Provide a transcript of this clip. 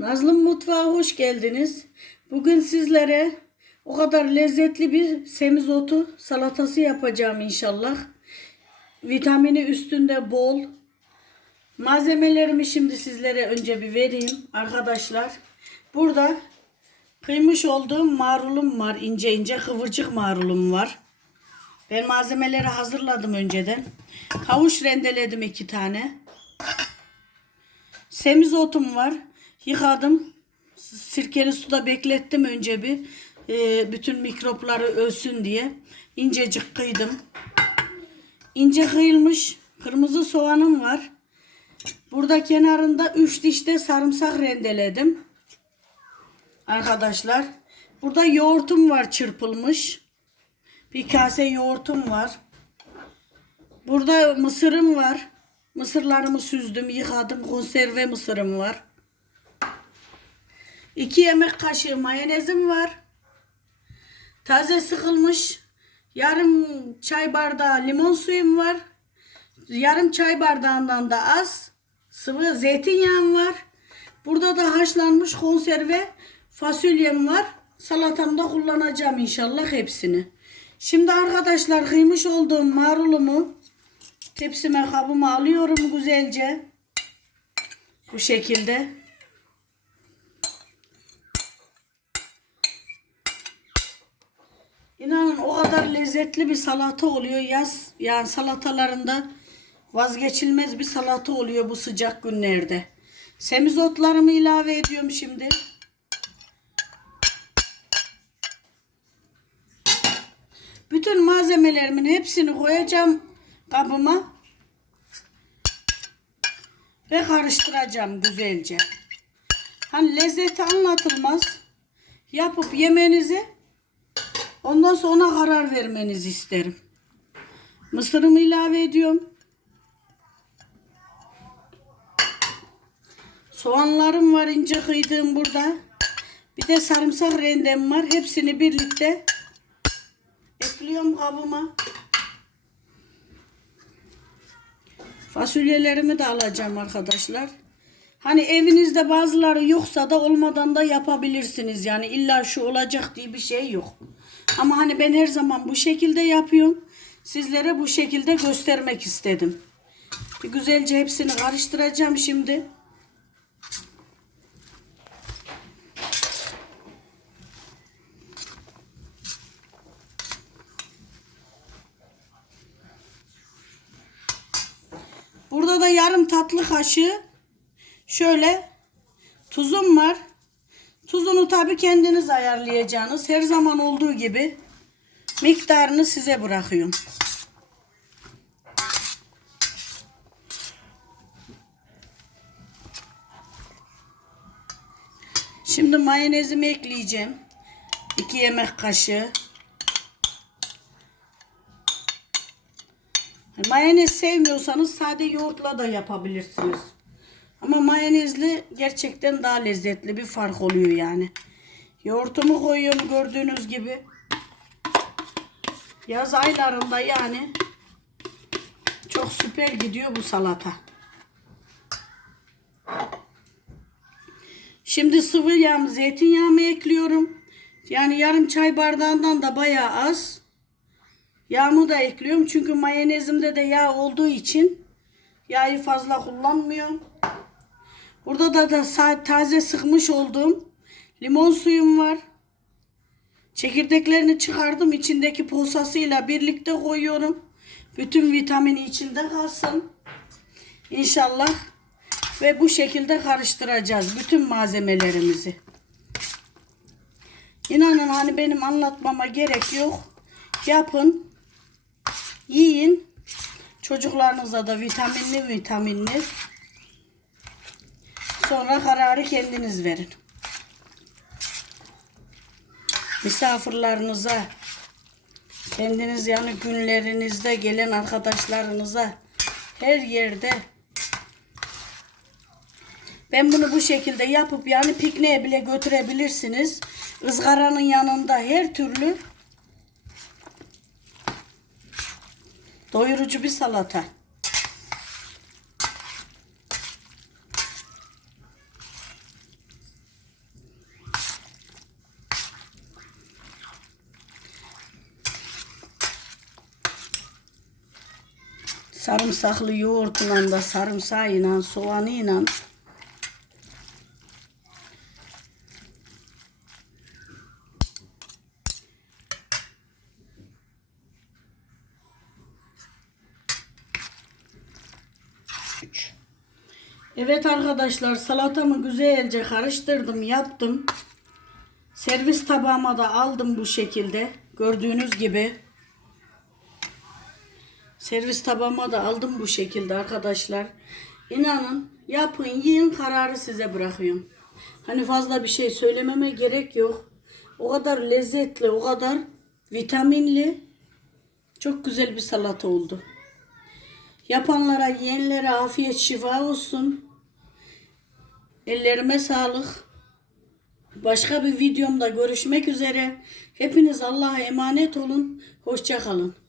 Nazlım Mutfağa hoş geldiniz. Bugün sizlere o kadar lezzetli bir semizotu salatası yapacağım inşallah. Vitamini üstünde bol. Malzemelerimi şimdi sizlere önce bir vereyim arkadaşlar. Burada kıymış olduğum marulum var. ince ince kıvırcık marulum var. Ben malzemeleri hazırladım önceden. Kavuş rendeledim iki tane. Semizotum var. Yıkadım. Sirkeli suda beklettim önce bir. e, bütün mikropları ölsün diye. İncecik kıydım. İnce kıyılmış kırmızı soğanım var. Burada kenarında 3 diş de sarımsak rendeledim. Arkadaşlar. Burada yoğurtum var çırpılmış. Bir kase yoğurtum var. Burada mısırım var. Mısırlarımı süzdüm, yıkadım. Konserve mısırım var. 2 yemek kaşığı mayonezim var. Taze sıkılmış yarım çay bardağı limon suyum var. Yarım çay bardağından da az sıvı zeytinyağım var. Burada da haşlanmış konserve fasulyem var. Salatamda kullanacağım inşallah hepsini. Şimdi arkadaşlar kıymış olduğum marulumu tepsime kabıma alıyorum güzelce. Bu şekilde. İnanın o kadar lezzetli bir salata oluyor yaz. Yani salatalarında vazgeçilmez bir salata oluyor bu sıcak günlerde. Semizotlarımı ilave ediyorum şimdi. Bütün malzemelerimin hepsini koyacağım kabıma. Ve karıştıracağım güzelce. Hani lezzeti anlatılmaz. Yapıp yemenizi ondan sonra karar vermenizi isterim. Mısırımı ilave ediyorum. Soğanlarım var ince kıydığım burada. Bir de sarımsak rendem var. Hepsini birlikte ekliyorum kabıma. Fasulyelerimi de alacağım arkadaşlar. Hani evinizde bazıları yoksa da olmadan da yapabilirsiniz. Yani illa şu olacak diye bir şey yok. Ama hani ben her zaman bu şekilde yapıyorum. Sizlere bu şekilde göstermek istedim. Bir güzelce hepsini karıştıracağım şimdi. Burada da yarım tatlı kaşığı şöyle tuzum var. Tuzunu tabi kendiniz ayarlayacaksınız. Her zaman olduğu gibi miktarını size bırakıyorum. Şimdi mayonezimi ekleyeceğim. 2 yemek kaşığı. Mayonez sevmiyorsanız sade yoğurtla da yapabilirsiniz. Ama mayonezli gerçekten daha lezzetli bir fark oluyor yani. Yoğurtumu koyuyorum gördüğünüz gibi. Yaz aylarında yani çok süper gidiyor bu salata. Şimdi sıvı yağ, zeytinyağımı ekliyorum. Yani yarım çay bardağından da bayağı az. Yağımı da ekliyorum çünkü mayonezimde de yağ olduğu için yağı fazla kullanmıyorum. Burada da, da taze sıkmış olduğum limon suyum var. Çekirdeklerini çıkardım. içindeki posasıyla birlikte koyuyorum. Bütün vitamini içinde kalsın. İnşallah. Ve bu şekilde karıştıracağız bütün malzemelerimizi. İnanın hani benim anlatmama gerek yok. Yapın. Yiyin. Çocuklarınıza da vitaminli vitaminli. Sonra kararı kendiniz verin. Misafirlerinize, kendiniz yani günlerinizde gelen arkadaşlarınıza her yerde ben bunu bu şekilde yapıp yani pikniğe bile götürebilirsiniz. Izgaranın yanında her türlü doyurucu bir salata. Sarımsaklı yoğurtla da sarımsağıyla, soğanıyla. Evet arkadaşlar salatamı güzelce karıştırdım, yaptım. Servis tabağıma da aldım bu şekilde. Gördüğünüz gibi. Servis tabağıma da aldım bu şekilde arkadaşlar. İnanın yapın yiyin kararı size bırakıyorum. Hani fazla bir şey söylememe gerek yok. O kadar lezzetli, o kadar vitaminli. Çok güzel bir salata oldu. Yapanlara, yiyenlere afiyet şifa olsun. Ellerime sağlık. Başka bir videomda görüşmek üzere. Hepiniz Allah'a emanet olun. Hoşça kalın.